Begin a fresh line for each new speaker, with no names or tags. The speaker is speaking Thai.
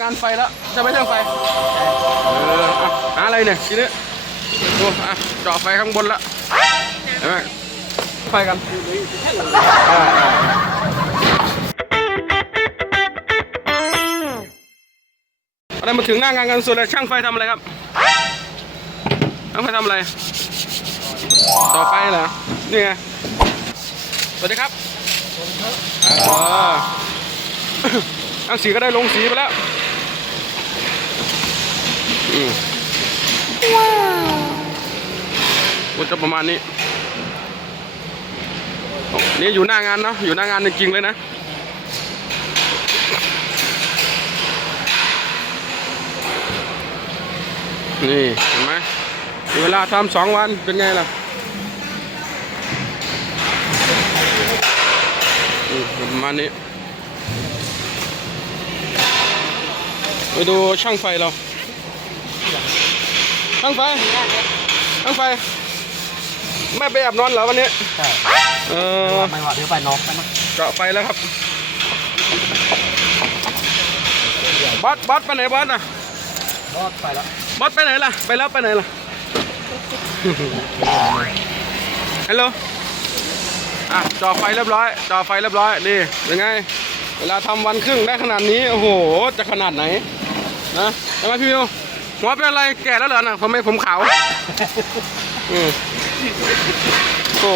งานไฟแล้ว จะไม่ใช่างไฟ เอออะหาอะไรเนี่ยทีนี้โอ้อะเจาะไฟข้างบนละเห็นไหมไฟกันอ่าอ่าอะไรมาถึงหน้างานกันสุดเลยช่างไฟทำอะไรครับช่างไฟทำอะไร ต่อไฟเหรอ นี่ไง สวัสดีครับอ่าช่างสีก็ได้ลงสีไปแล้ว อืมมันจะประมาณนี้ นี่อยู่หน้างานเนาะอยู่หน้างานจริงๆเลยนะนี่เห็นไหมเวลาทำสองวันเป็นไงล่ะมประมาณนี้ไปดูช่างไฟเรา ช่างไฟช่างไฟ ไม่ไปแอบนอนเหรอวันนี้
ใช่
เออ
ไม่ว่าเดี๋ยวไปน้องไปมั้ง
เจาะไฟแล้วครับบอสบอสไปไหนบอสอะ
รอดไปแล้ว
บอสไปไหนล่ะ ไปแล้วไปไหนล่ะฮัลโหลอะจ่อไฟเรียบร้อยจ่อไฟเรียบร้อยดีเป็นไง เวลาทำวันครึ่งได้ขนาดนี้ โอ้โห จะขนาดไหนนะทำไมพี่มิว หัวเป็นอะไรแก่แล้วเหรอนะทำไมผมขาวอืมโอ้